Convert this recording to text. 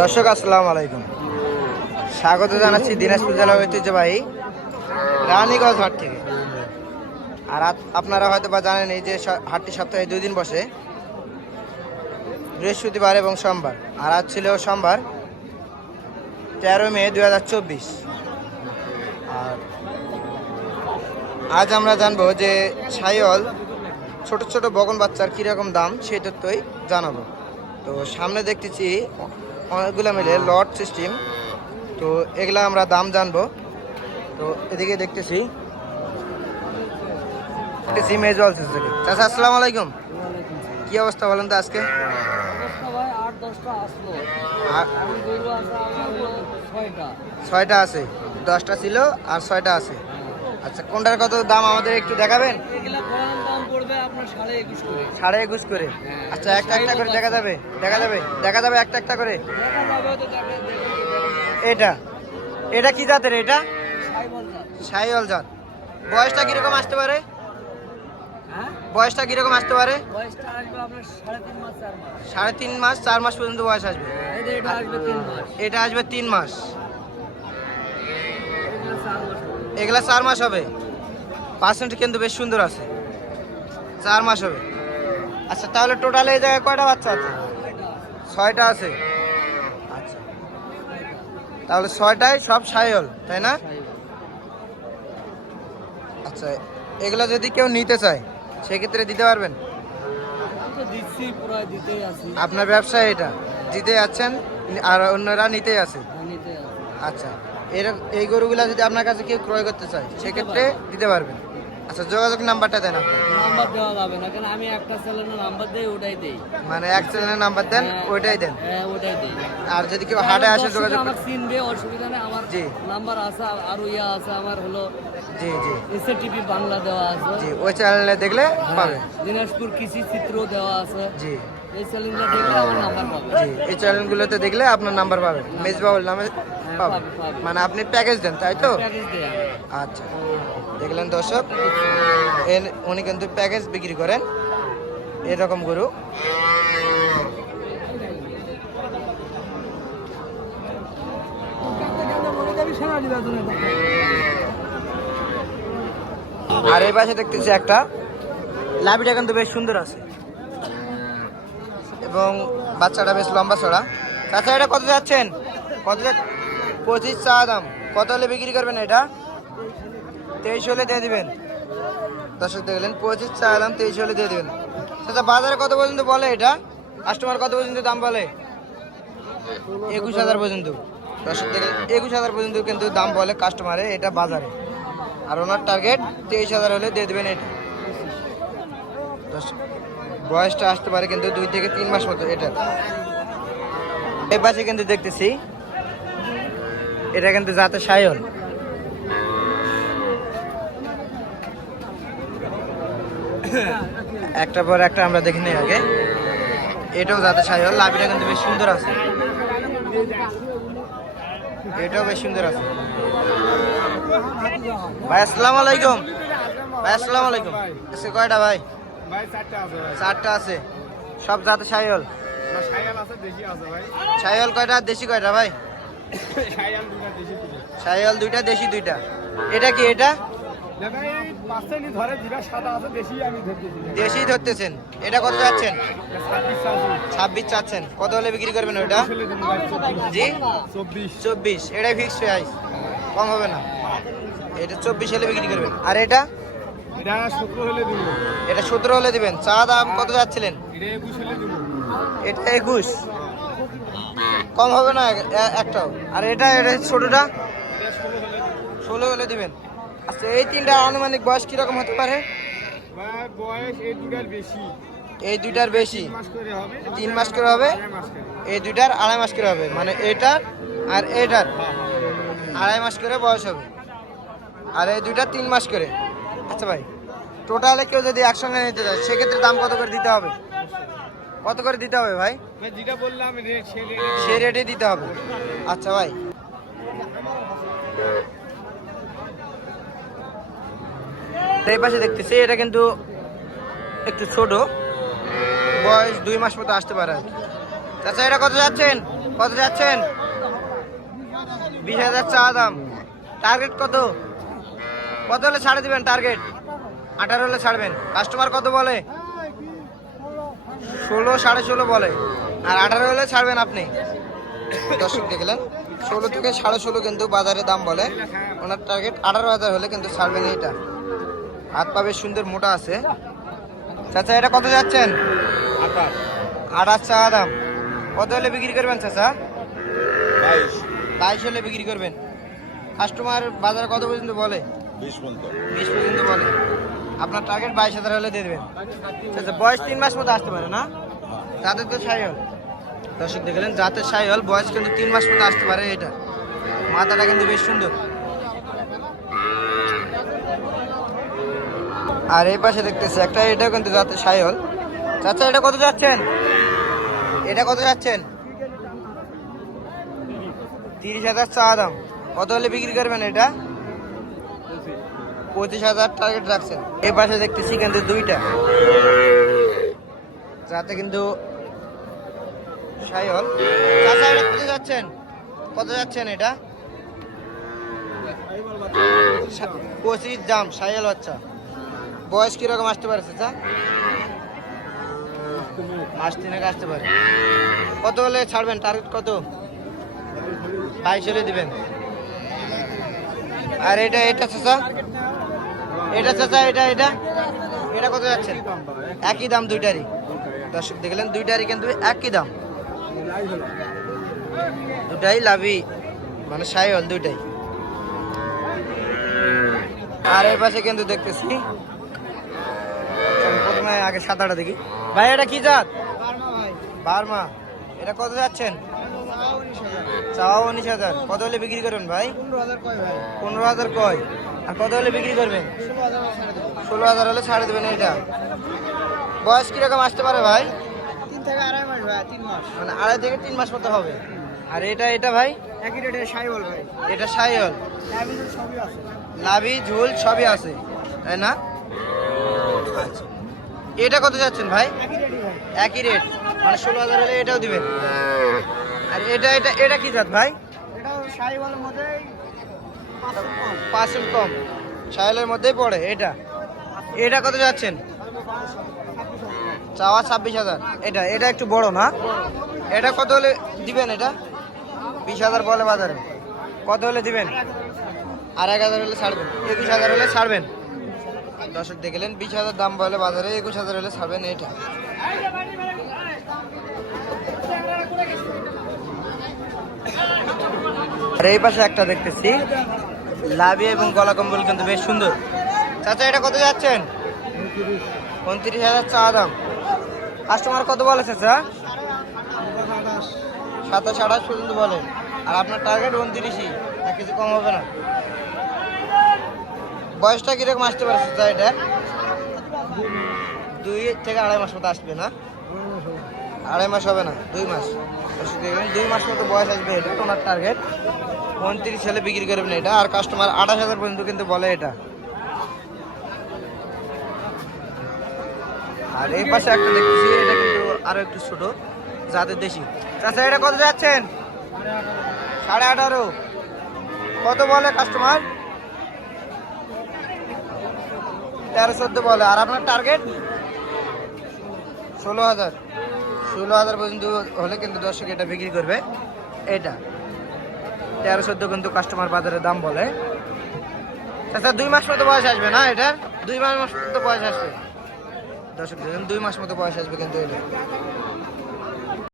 দর্শক আসসালামু আলাইকুম, স্বাগত জানাচ্ছি দিনাজপুর জেলার ঐতিহ্যবাহী রানীগঞ্জ হাট থেকে। আর আপনারা হয়তো বা জানেন এই যে হাটটি সপ্তাহে 2 দিন বসে, বৃহস্পতিবার এবং সোমবার। আর আজ ছিল সোমবার 13 মে 2024। আর আজ আমরা জানবো যে শাহিওয়াল ছোট ছোট বগন বাচ্চার কীরকম দাম সেই তথ্যই জানাবো। তো সামনে দেখতেছি অনেকগুলো মিলে লট সিস্টেম, তো এগুলা আমরা দাম জানবো। তো এদিকে দেখতেছি মেজওয়াল থেকে। চাচা আসসালামু আলাইকুম, কি অবস্থা বলেন তো আজকে? ছয়টা আছে, 10টা ছিল আর 6টা আছে। আচ্ছা, কোনটার কত দাম আমাদের একটু দেখাবেন? 21.5 করে। আচ্ছা, একটা একটা করে দেখা যাবে একটা একটা করে। এটা এটা কি জাতের? এটা শাহিওয়াল জাত। বয়সটা কিরকম আসতে পারে? বয়সটা কিরকম আসতে পারে? 3.5 মাস 4 মাস পর্যন্ত বয়স আসবে। এটা আসবে 3 মাস। এগুলা 4 মাস হবে। পার্সেন্ট কিন্তু বেশ সুন্দর আছে, 4 মাস হবে। আচ্ছা, তাহলে টোটাল এই জায়গায় কয়টা বাচ্চা আছে? 6টা আছে। আচ্ছা, তাহলে 6টাই সব শাহিওয়াল, তাই না? আচ্ছা, এগুলো যদি কেউ নিতে চায় সেক্ষেত্রে দিতে পারবেন? আপনার ব্যবসায় এটা দিতে যাচ্ছেন আর অন্যরা নিতেই আছে। আচ্ছা, এই গরুগুলা যদি আপনার কাছে কেউ ক্রয় করতে চায় সেক্ষেত্রে দিতে পারবেন। আচ্ছা, যোগাযোগ নাম্বারটা দেন। আপনার নাম্বার দেওয়া যাবে না, কারণ আমি একটা চ্যানেলের নাম্বার দেই, ওটাই দেই। মানে এক চ্যানেলের নাম্বার দেন, ওইটাই দেন? হ্যাঁ, ওটাই দেই। আর যদি কেউ হাটে আসে যোগাযোগ আমার চিনবে, অসুবিধা নেই। আমার জি নাম্বার আছে, আর ইয়া আছে আমার, হলো জি জি এসএটিভি বাংলা দেওয়া আছে। জি, ওই চ্যানেলে দেখলে পাবে। দিনাজপুর কৃষি চিত্র দেওয়া আছে। জি, এই চ্যানেলটা দেখলে আমার নাম্বার পাবে। জি, এই চ্যানেলগুলোতে দেখলে আপনার নাম্বার পাবে, মেজবাউল নামে পাবে। মানে আপনি প্যাকেজ দেন, তাই তো? প্যাকেজ দেই। আচ্ছা, দেখলেন দর্শক, উনি কিন্তু প্যাকেজ বিক্রি করেন এরকম গরু। আর এই পাশে দেখতেছি একটা লাভিটা কিন্তু বেশ সুন্দর আছে এবং বাচ্চাটা বেশ লম্বা ছড়া। তাছাড়া এটা কত যাচ্ছেন? 25 চা দাম। কত হলে বিক্রি করবেন এটা? 23 হলে দিয়ে দিবেন। দর্শক দেখলেন, 25 চা দাম, 23 হলে দিয়ে দিবেন। আচ্ছা, বাজারে কত পর্যন্ত বলে এটা? কাস্টমার কত পর্যন্ত দাম বলে? 21,000 পর্যন্ত। দর্শক দেখলেন, 21,000 পর্যন্ত কিন্তু দাম বলে কাস্টমারে এটা বাজারে। আর ওনার টার্গেট 23,000 হলে দিয়ে দেবেন এটা। দর্শক, বয়সটা আসতে পারে কিন্তু 2 থেকে 3 মাস মতো এটা। এই পাশে কিন্তু দেখতেছি এটা কিন্তু জাতের শাহিওয়াল। একটা পর একটা আমরা দেখে নিই আগে। এটাও জাতের শাহিওয়াল, লাভিটা কিন্তু বেশ সুন্দর আছে। এটাও বেশ সুন্দর আছে। ভাই আসসালামু আলাইকুম। ভাই আসসালামু আলাইকুম। আজকে কয়টা ভাই? 4টা আছে। সব জাতের শাহিওয়াল? শাহিওয়াল কয়টা, দেশি কয়টা ভাই? শাহিওয়াল 2টা, দেশি 2টা। এটা কি? এটা দেশি ধরতেছেন। এটা কত যাচ্ছেন? 26 চাচ্ছেন। কত হলে বিক্রি করবেন ওটা? জি, 24। এটাই ফিক্সড প্রাইস, কম হবে না। এটা 24 হলে বিক্রি করবেন। আর এটা? এটা 17 হলে দিবেন। চা দাম কত যাচ্ছিলেন? এটা 21, কম হবে না একটাও। আর এটা ছোটটা? 16 হলে দিবেন। আচ্ছা, এই 3টার আনুমানিক বয়স কিরকম হতে পারে? এই 2টার বেশি, 3 মাস করে হবে। এই 2টার 2.5 মাস করে হবে। মানে এটার আর এটার 2.5 মাস করে বয়স হবে, আর এই 2টার 3 মাস করে। আচ্ছা ভাই, টোটালে কেউ যদি একসঙ্গে নিতে চায় সেক্ষেত্রে দাম কত করে দিতে হবে? কত করে দিতে হবে ভাই? যেটা বললাম সে রেটে দিতে হবে। আচ্ছা ভাই, এই পাশে দেখতেছি এটা কিন্তু একটু ছোট, বয়স 2 মাস মতো আসতে পারে। চাচা, এটা কত যাচ্ছেন? কত যাচ্ছেন? 20,000 চা দাম। টার্গেট কত? কত হলে ছাড়ে দিবেন? টার্গেট 18 হলে ছাড়বেন। কাস্টমার কত বলে? 16, 16.5 বলে। আর 18 হলে ছাড়বেন আপনি। দর্শক দেখলেন 16 থেকে 16.5 কিন্তু বাজারে দাম বলে। ওনার টার্গেট 18,000 হলে কিন্তু ছাড়বেন। এইটা হাত পা বেশ সুন্দর মোটা আছে। চাচা এটা কত যাচ্ছেন? 28 চা দাম। কত হলে বিক্রি করবেন চাচা? 22 হলে বিক্রি করবেন। কাস্টমার বাজারে কত পর্যন্ত বলে? 20 পর্যন্ত বলে। আপনার টার্গেট 22,000 হলে দিয়ে দেবেন। আচ্ছা, বয়স 3 মাস মতো আসতে পারে না? তাদের তো সাইহল। দর্শক দেখলেন জাতের সাইহল, বয়স কিন্তু 3 মাস মতো আসতে পারে। এটা মাথাটা কিন্তু বেশ সুন্দর। আর এই পাশে দেখতেছি একটা, এটাও কিন্তু জাতের সাইহল। চাচা এটা কত যাচ্ছেন? এটা কত যাচ্ছেন? 30,000 চা দাম। কত হলে বিক্রি করবেন এটা? 25,000 টার্গেট রাখছেন। এই পাশে দেখতেছি কিন্তু দুইটা, যাতে কিন্তু সাইহল। চাচা এটা কত যাচ্ছেন? কত যাচ্ছেন এটা? 25 দাম। সাইহল বাচ্চা। বয়স কিরকম আসতে পারে চাচা? মাস 3 আসতে পারে। কত হলে ছাড়বেন? টার্গেট কত? 22 হলে দিবেন। আর এটা চাচা, এটা চাচা, এটা কত যাচ্ছেন? একই দাম দুইটারই। দর্শক দেখলেন দুইটারই কিন্তু একই দাম। দুটাই লাভি, মানে সাইহল দুইটাই। আর এই পাশে কিন্তু দেখতেছি, প্রথমে আগে সাদাটা দেখি। ভাই এটা কি জাত? বার্মা। এটা কত যাচ্ছেন? চাওয়া 19,000। কত হলে বিক্রি করবেন ভাই? 15,000 কয়। আর কত হলে বিক্রি করবেন? 16,000 হলে ছাড়ে দেবেন। এটা বয়স কিরকম আসতে পারে ভাই? 3 থেকে 2.5 মাস ভাই, 3 মাস। মানে 2.5 থেকে 3 মাস মতো হবে। আর এটা ভাই? একই রেটে সাইহল ভাই। এটা সাইহল, সবই আছে, লাভি ঝুল সবই আছে, তাই না? আচ্ছা, এটা কত যাচ্ছেন ভাই? একই রেটই ভাই। একই রেট, মানে 16,000 হলে এটাও দিবেন। আর এটা কি জাত ভাই? এটাও সাইহলের মধ্যেই 5 কম, সাইহলের মধ্যেই পড়ে। এটা কত যাচ্ছেন? চাওয়া 26,000। এটা একটু বড় না? এটা কত হলে দিবেন? এটা 20,000 বলে বাজারে। কত হলে দিবেন? আর 1,000 হলে ছাড়বেন। 21,000 হলে ছাড়বেন। দর্শক দেখলেন 20,000 দাম বলে বাজারে, 21,000 হলে ছাড়বেন। এটা আর এই পাশে একটা দেখতেছি লাভি এবং গলা কম্বল কিন্তু বেশ সুন্দর। চাচা এটা কত যাচ্ছেন? 29,000 চা দাম। কাস্টমার কত বলে চাচা? 27, 28 পর্যন্ত বলে। আর আপনার টার্গেট 29, আর কিছু কম হবে না। বয়সটা কিরকম আসতে পারে চাচা? এটা 2 থেকে 2.5 মাস মতো আসবে না? 2.5 মাস হবে না, 2 মাস। 2 মাস মতো বয়স আসবে। এটা ওনার টার্গেট 29 হলে বিক্রি করবেন এটা। আর কাস্টমার 28,000 পর্যন্ত কিন্তু বলে এটা। আর এই পাশে একটা দেখতেছি, এটা কিন্তু আরো একটু ছোট, যাদের দেশি। চাচা এটা কত যাচ্ছেন? 18.5। কত বলে কাস্টমার? 13-14 বলে। আর আপনার টার্গেট 16,000। 16,000 পর্যন্ত হলে কিন্তু দর্শক এটা বিক্রি করবে। এটা 13-14 কিন্তু কাস্টমার বাজারে দাম বলে। আচ্ছা, 2 মাস মতো বয়স আসবে না এটার? 2 মাস মতো বয়স আসবে। দর্শক দেখুন 2 মাস মতো বয়স আসবে কিন্তু এটা।